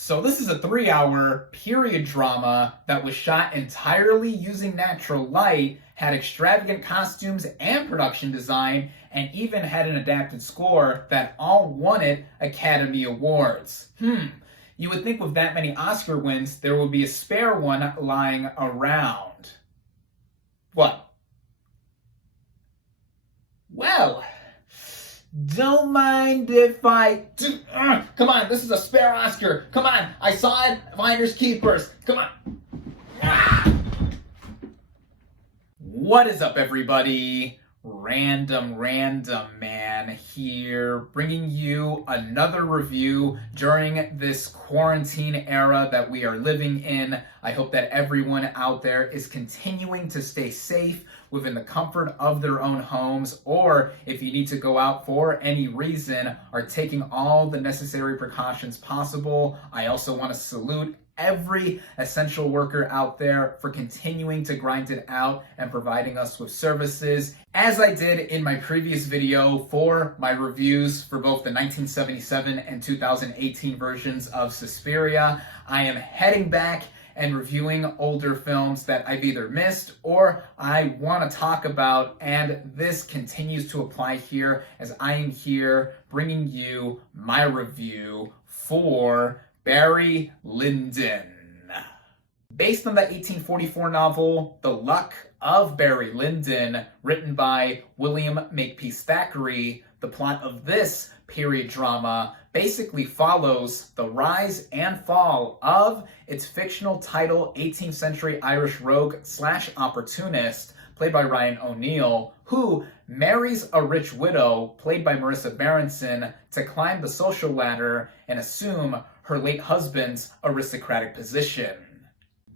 So this is a 3-hour period drama that was shot entirely using natural light, had extravagant costumes and production design, and even had an adapted score that all won it Academy Awards. You would think with that many Oscar wins, there would be a spare one lying around. What? Well, don't mind if I do. Come on, this is a spare Oscar. Come on, I saw it. Finders keepers. Come on. What is up, everybody? RandomRandomMan here, bringing you another review during this quarantine era that we are living in. I hope that everyone out there is continuing to stay safe within the comfort of their own homes, or if you need to go out for any reason, are taking all the necessary precautions possible. I also want to salute every essential worker out there for continuing to grind it out and providing us with services. As I did in my previous video for my reviews for both the 1977 and 2018 versions of Suspiria, I am heading back and reviewing older films that I've either missed or I want to talk about, and this continues to apply here as I am here bringing you my review for Barry Lyndon. Based on the 1844 novel The Luck of Barry Lyndon, written by William Makepeace Thackeray, the plot of this period drama basically follows the rise and fall of its fictional title 18th century Irish rogue / opportunist, played by Ryan O'Neal, who marries a rich widow, played by Marissa Berenson, to climb the social ladder and assume her late husband's aristocratic position.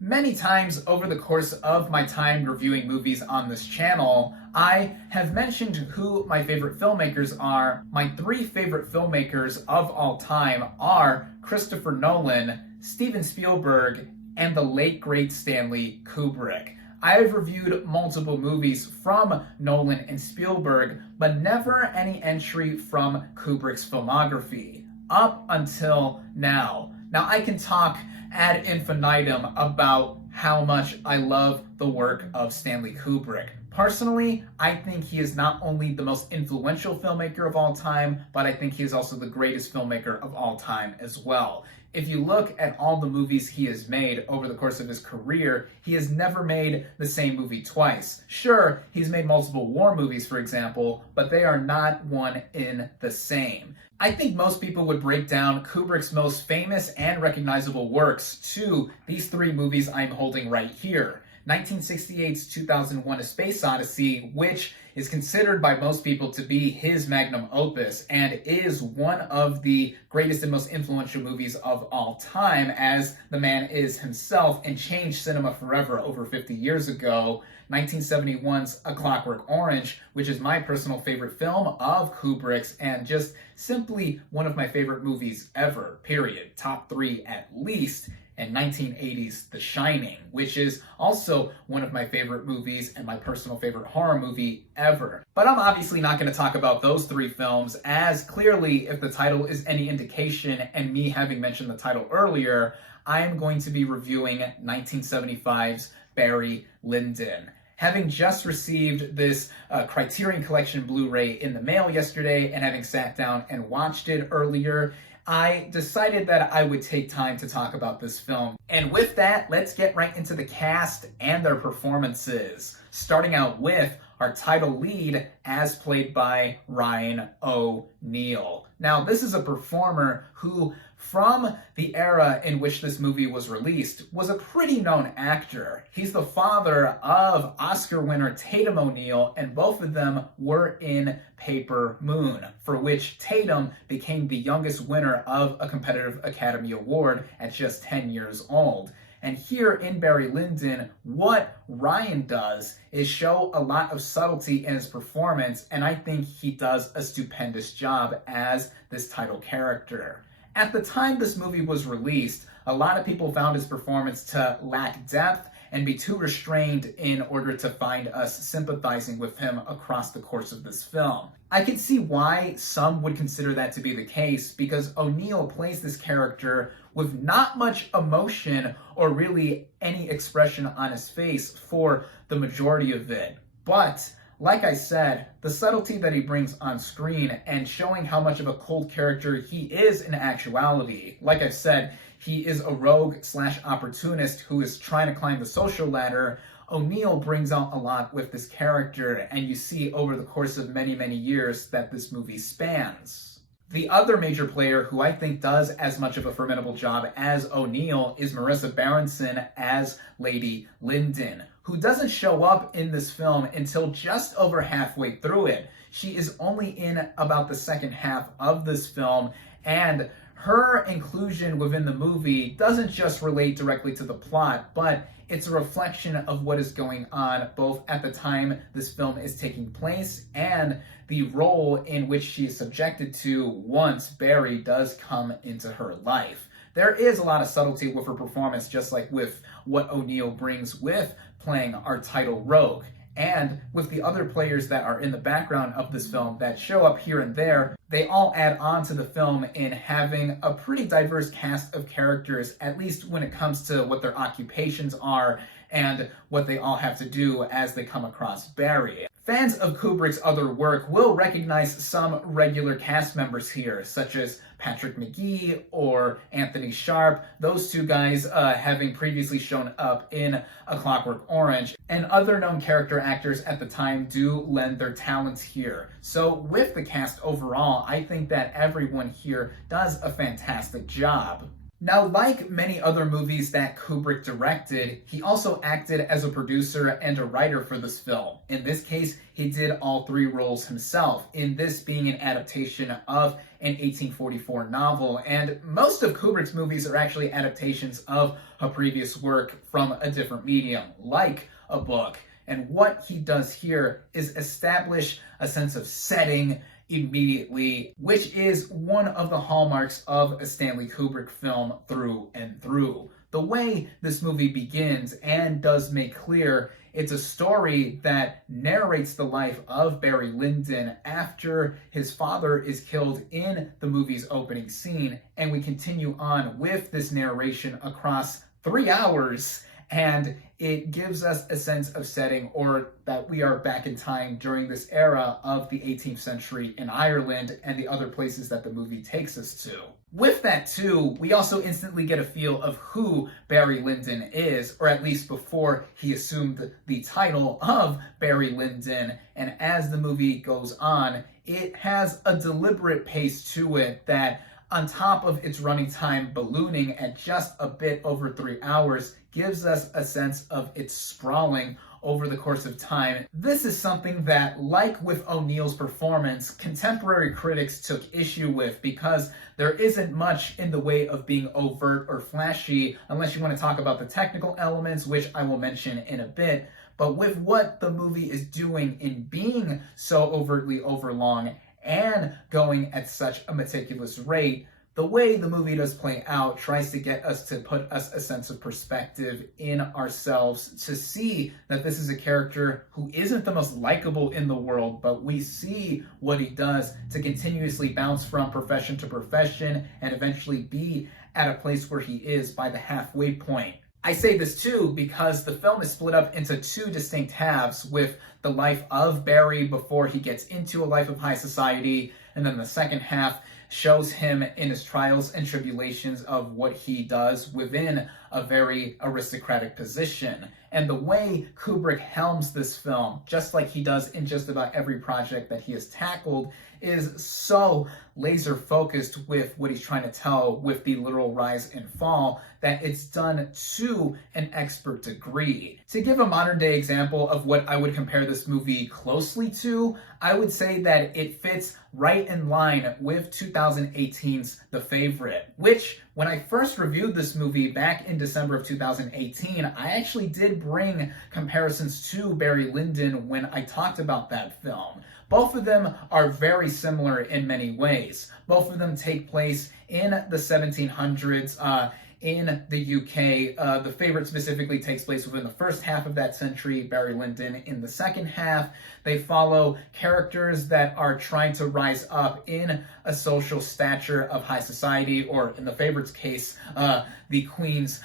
Many times over the course of my time reviewing movies on this channel, I have mentioned who my favorite filmmakers are. My 3 favorite filmmakers of all time are Christopher Nolan, Steven Spielberg, and the late great Stanley Kubrick. I have reviewed multiple movies from Nolan and Spielberg, but never any entry from Kubrick's filmography, up until now. Now, I can talk ad infinitum about how much I love the work of Stanley Kubrick. Personally, I think he is not only the most influential filmmaker of all time, but I think he is also the greatest filmmaker of all time as well. If you look at all the movies he has made over the course of his career, he has never made the same movie twice. Sure, he's made multiple war movies, for example, but they are not one in the same. I think most people would break down Kubrick's most famous and recognizable works to these 3 movies I'm holding right here. 1968's 2001: A Space Odyssey, which is considered by most people to be his magnum opus and is one of the greatest and most influential movies of all time, as the man is himself, and changed cinema forever over 50 years ago. 1971's A Clockwork Orange, which is my personal favorite film of Kubrick's and just simply one of my favorite movies ever, period. Top 3 at least. And 1980's The Shining, which is also one of my favorite movies and my personal favorite horror movie ever. But I'm obviously not going to talk about those 3 films, as clearly, if the title is any indication, and me having mentioned the title earlier, I am going to be reviewing 1975's Barry Lyndon. Having just received this Criterion Collection Blu-ray in the mail yesterday, and having sat down and watched it earlier, I decided that I would take time to talk about this film. And with that, let's get right into the cast and their performances. Starting out with our title lead, as played by Ryan O'Neal. Now, this is a performer who, from the era in which this movie was released, was a pretty known actor. He's the father of Oscar winner Tatum O'Neal, and both of them were in Paper Moon, for which Tatum became the youngest winner of a competitive Academy Award at just 10 years old. And here in Barry Lyndon, what Ryan does is show a lot of subtlety in his performance, and I think he does a stupendous job as this title character. At the time this movie was released, a lot of people found his performance to lack depth and be too restrained in order to find us sympathizing with him across the course of this film. I can see why some would consider that to be the case, because O'Neill plays this character with not much emotion or really any expression on his face for the majority of it. But like I said, the subtlety that he brings on screen and showing how much of a cold character he is in actuality. Like I've said, he is a rogue/opportunist who is trying to climb the social ladder. O'Neill brings out a lot with this character, and you see over the course of many, many years that this movie spans. The other major player who I think does as much of a formidable job as O'Neill is Marissa Berenson as Lady Lyndon, who doesn't show up in this film until just over halfway through it. She is only in about the second half of this film, and her inclusion within the movie doesn't just relate directly to the plot, but it's a reflection of what is going on both at the time this film is taking place and the role in which she is subjected to once Barry does come into her life. There is a lot of subtlety with her performance, just like with what O'Neill brings with playing our title rogue. And with the other players that are in the background of this film that show up here and there, they all add on to the film in having a pretty diverse cast of characters, at least when it comes to what their occupations are and what they all have to do as they come across Barry. Fans of Kubrick's other work will recognize some regular cast members here, such as Patrick McGee or Anthony Sharp, those two guys having previously shown up in A Clockwork Orange, and other known character actors at the time do lend their talents here. So with the cast overall, I think that everyone here does a fantastic job. Now, like many other movies that Kubrick directed, he also acted as a producer and a writer for this film. In this case, he did all three roles himself, in this being an adaptation of an 1844 novel, and most of Kubrick's movies are actually adaptations of a previous work from a different medium, like a book. And what he does here is establish a sense of setting immediately, which is one of the hallmarks of a Stanley Kubrick film through and through. The way this movie begins and does make clear it's a story that narrates the life of Barry Lyndon after his father is killed in the movie's opening scene, and we continue on with this narration across 3 hours, and it gives us a sense of setting, or that we are back in time during this era of the 18th century in Ireland and the other places that the movie takes us to. With that too, we also instantly get a feel of who Barry Lyndon is, or at least before he assumed the title of Barry Lyndon. And as the movie goes on, it has a deliberate pace to it that, on top of its running time ballooning at just a bit over 3 hours, gives us a sense of its sprawling over the course of time. This is something that, like with O'Neill's performance, contemporary critics took issue with, because there isn't much in the way of being overt or flashy, unless you want to talk about the technical elements, which I will mention in a bit. But with what the movie is doing in being so overtly overlong and going at such a meticulous rate, the way the movie does play out tries to get us to put us a sense of perspective in ourselves, to see that this is a character who isn't the most likable in the world, but we see what he does to continuously bounce from profession to profession and eventually be at a place where he is by the halfway point. I say this too because the film is split up into two distinct halves, with the life of Barry before he gets into a life of high society, and then the second half shows him in his trials and tribulations of what he does within a very aristocratic position. And the way Kubrick helms this film, just like he does in just about every project that he has tackled, is so laser focused with what he's trying to tell with the literal rise and fall, that it's done to an expert degree. To give a modern day example of what I would compare this movie closely to, I would say that it fits right in line with 2018's The Favorite, which, when I first reviewed this movie back in December of 2018, I actually did bring comparisons to Barry Lyndon when I talked about that film. Both of them are very similar in many ways. Both of them take place in the 1700s, in the UK. The Favorite specifically takes place within the first half of that century, Barry Lyndon in the second half. They follow characters that are trying to rise up in a social stature of high society, or in the Favorite's case, the Queen's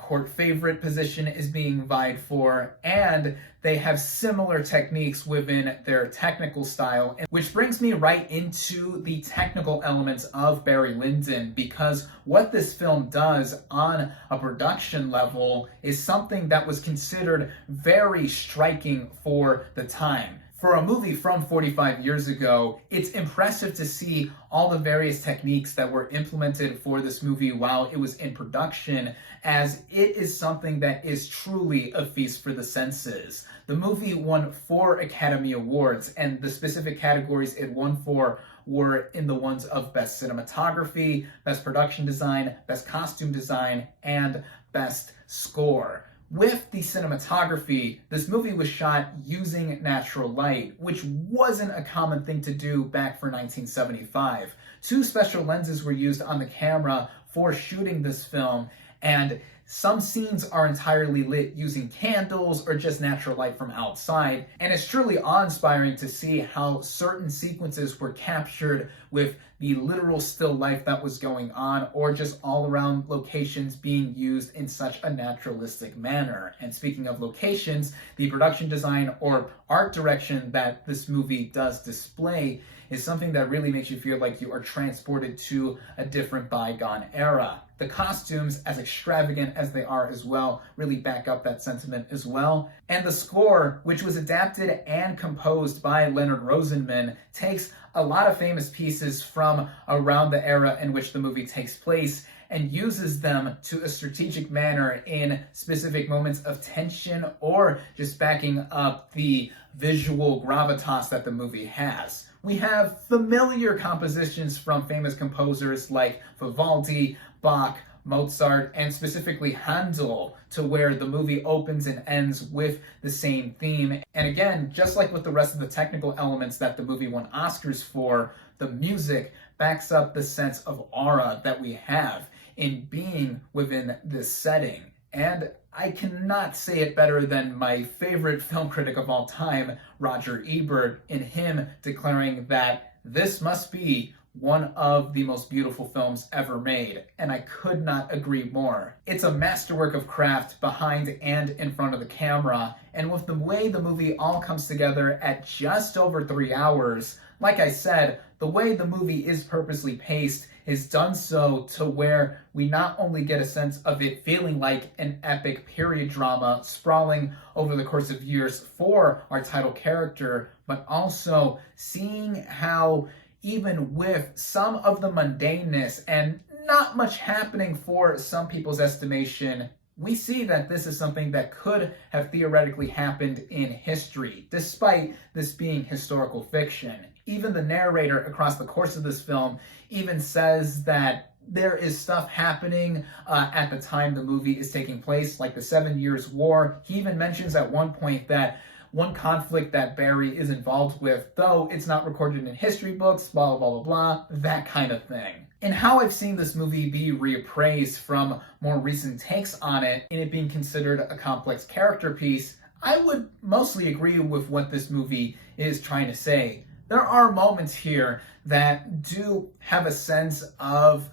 court favorite position is being vied for, and they have similar techniques within their technical style, which brings me right into the technical elements of Barry Lyndon, because what this film does on a production level is something that was considered very striking for the time. For a movie from 45 years ago, it's impressive to see all the various techniques that were implemented for this movie while it was in production, as it is something that is truly a feast for the senses. The movie won 4 Academy Awards, and the specific categories it won for were in the ones of Best Cinematography, Best Production Design, Best Costume Design, and Best Score. With the cinematography, this movie was shot using natural light, which wasn't a common thing to do back for 1975. 2 special lenses were used on the camera for shooting this film, and some scenes are entirely lit using candles or just natural light from outside, and it's truly awe-inspiring to see how certain sequences were captured with the literal still life that was going on, or just all around locations being used in such a naturalistic manner. And speaking of locations, the production design or art direction that this movie does display is something that really makes you feel like you are transported to a different bygone era. The costumes, as extravagant as they are as well, really back up that sentiment as well. And the score, which was adapted and composed by Leonard Rosenman, takes a lot of famous pieces from around the era in which the movie takes place and uses them to a strategic manner in specific moments of tension, or just backing up the visual gravitas that the movie has. We have familiar compositions from famous composers like Vivaldi, Bach, Mozart, and specifically Handel, to where the movie opens and ends with the same theme. And again, just like with the rest of the technical elements that the movie won Oscars for, the music backs up the sense of aura that we have in being within this setting. And I cannot say it better than my favorite film critic of all time, Roger Ebert, in him declaring that this must be one of the most beautiful films ever made, and I could not agree more. It's a masterwork of craft behind and in front of the camera, and with the way the movie all comes together at just over 3 hours, like I said, the way the movie is purposely paced is done so to where we not only get a sense of it feeling like an epic period drama sprawling over the course of years for our title character, but also seeing how even with some of the mundaneness and not much happening for some people's estimation, we see that this is something that could have theoretically happened in history, despite this being historical fiction. Even the narrator across the course of this film even says that there is stuff happening at the time the movie is taking place, like the 7 Years' War. He even mentions at one point that one conflict that Barry is involved with, though it's not recorded in history books, blah, blah, blah, blah, that kind of thing. And how I've seen this movie be reappraised from more recent takes on it, in it being considered a complex character piece, I would mostly agree with what this movie is trying to say. There are moments here that do have a sense of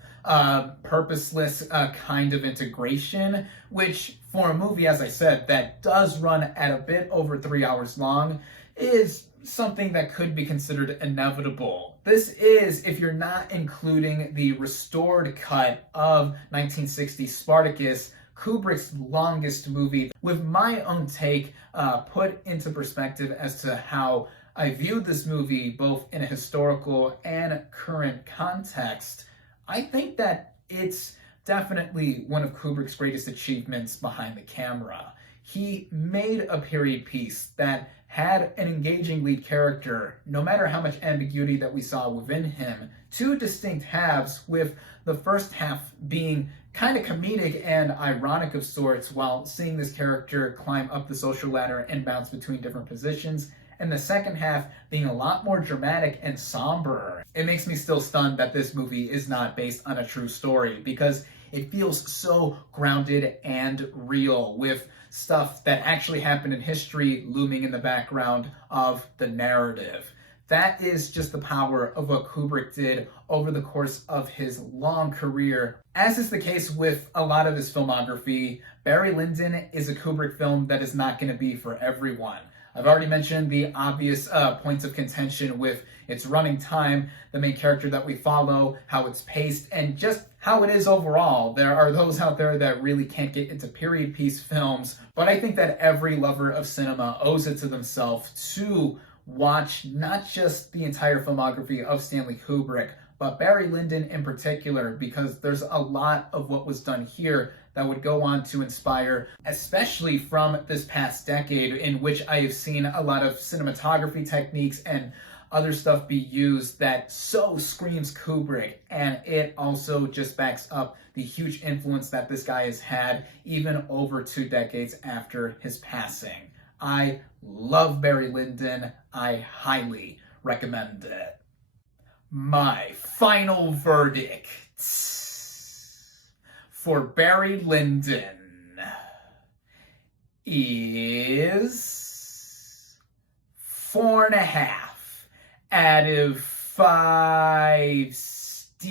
purposeless kind of integration, which for a movie, as I said, that does run at a bit over 3 hours long, is something that could be considered inevitable. This is, if you're not including the restored cut of 1960's Spartacus, Kubrick's longest movie, with my own take put into perspective as to how I viewed this movie both in a historical and current context. I think that it's definitely one of Kubrick's greatest achievements behind the camera. He made a period piece that had an engaging lead character, no matter how much ambiguity that we saw within him, 2 distinct halves, with the first half being kind of comedic and ironic of sorts, while seeing this character climb up the social ladder and bounce between different positions, and the second half being a lot more dramatic and somber. It makes me still stunned that this movie is not based on a true story, because It feels so grounded and real, with stuff that actually happened in history looming in the background of the narrative. That is just the power of what Kubrick did over the course of his long career. As is the case with a lot of his filmography, Barry Lyndon is a Kubrick film that is not going to be for everyone. I've already mentioned the obvious points of contention with its running time, the main character that we follow, how it's paced, and just how it is overall. There are those out there that really can't get into period piece films, but I think that every lover of cinema owes it to themselves to watch not just the entire filmography of Stanley Kubrick, but Barry Lyndon in particular, because there's a lot of what was done here that would go on to inspire, especially from this past decade, in which I have seen a lot of cinematography techniques and other stuff be used that so screams Kubrick, and it also just backs up the huge influence that this guy has had even over 2 decades after his passing. I love Barry Lyndon. I highly recommend it. My final verdict for Barry Lyndon is 4.5 out of 5 stars.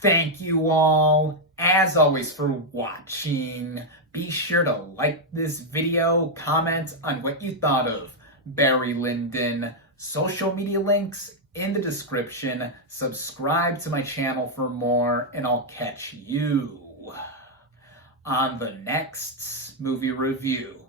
Thank you all, as always, for watching. Be sure to like this video, comment on what you thought of Barry Lyndon. Social media links in the description. Subscribe to my channel for more, and I'll catch you on the next movie review.